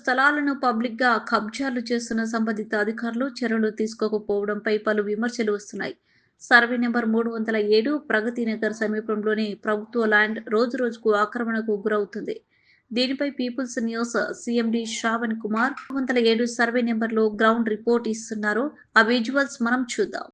స్థలాలను పబ్లిక్‌గా కబ్జాలు చేస్తున్న సంబంధిత అధికారులు చర్యలు తీసుకోకపోవడంపై పలు విమర్శలు వస్తున్నాయి. సర్వే నంబర్ 307 ప్రగతి నగర్ సమీపంలోని ప్రభుత్వ ల్యాండ్ రోజురోజుకు ఆక్రమణకు గురవుతుంది. దీనిపై people's news CMD Shravan Kumar 307 survey నెంబర్లో గ్రౌండ్ రిపోర్ట్ ఇస్తున్నారు. ఆ విజువల్స్ మనం చూద్దాం.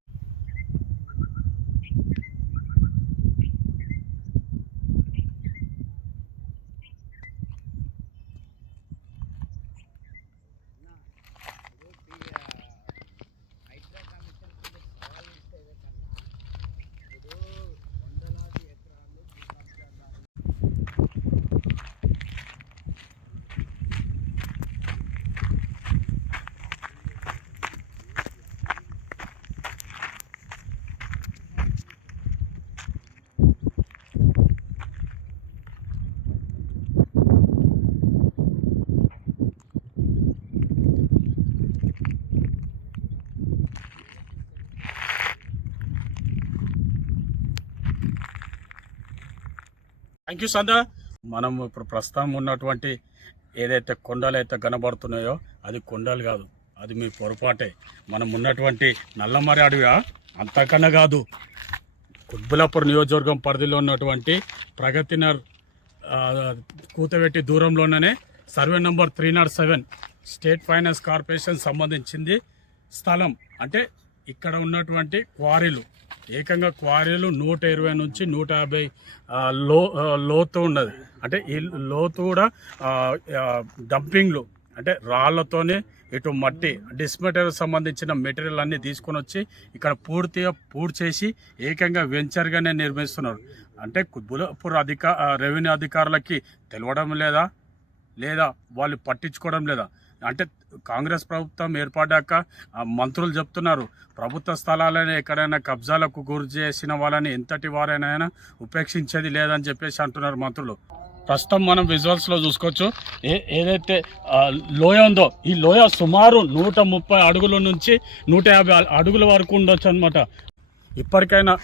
థ్యాంక్ యూ సందా. మనం ఇప్పుడు ప్రస్తుతం ఉన్నటువంటి ఏదైతే కొండలు అయితే కనబడుతున్నాయో అది కొండలు కాదు, అది మీ పొరపాటే. మనం ఉన్నటువంటి నల్లమర్రి అడవిగా అంతకన్నా కాదు, కుత్బులాపూర్ నియోజకవర్గం పరిధిలో ఉన్నటువంటి ప్రగతినగర్ కూతవెట్టి దూరంలోనే survey number 307 state finance corporation సంబంధించింది స్థలం. అంటే ఇక్కడ ఉన్నటువంటి క్వారీలు ఏకంగా క్వారీలు 120 నుంచి 150 లోతు ఉన్నది. అంటే ఈ లోతు కూడా డంపింగ్లు అంటే రాళ్లతోనే ఇటు మట్టి డిస్మెటీరియల్ సంబంధించిన మెటీరియల్ అన్నీ తీసుకొని వచ్చి ఇక్కడ పూర్తి చేసి ఏకంగా వెంచర్గానే నిర్మిస్తున్నారు. అంటే కుత్బులాపూర్ రెవెన్యూ అధికారులకి తెలవడం లేదా వాళ్ళు పట్టించుకోవడం లేదా? అంటే కాంగ్రెస్ ప్రభుత్వం ఏర్పడ్డాక మంత్రులు చెప్తున్నారు ప్రభుత్వ స్థలాలను ఎక్కడైనా కబ్జాలకు గురి చేసిన వాళ్ళని ఎంతటి వారైనా ఉపేక్షించేది లేదని చెప్పేసి అంటున్నారు మంత్రులు. ప్రస్తుతం మనం విజువల్స్లో చూసుకోవచ్చు. ఏదైతే లోయ ఉందో ఈ లోయ సుమారు 130 అడుగుల నుంచి 150 అడుగుల వరకు ఉండొచ్చు అనమాట. ఇప్పటికైనా